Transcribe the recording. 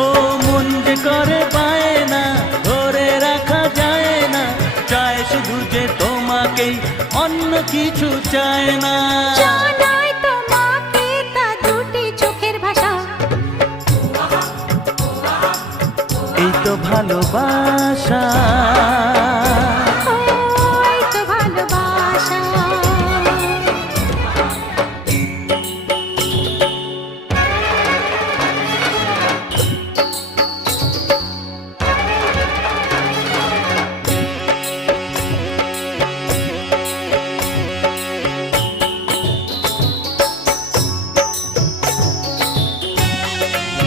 ও মন যে করে পায় না, ধরে রাখা যায় না, চায় শুধু যে তোমাকেই, অন্য কিছু চায় না। জানাই তোমাকে তা দুটি চোখের ভাষা, এই তো ভালোবাসা।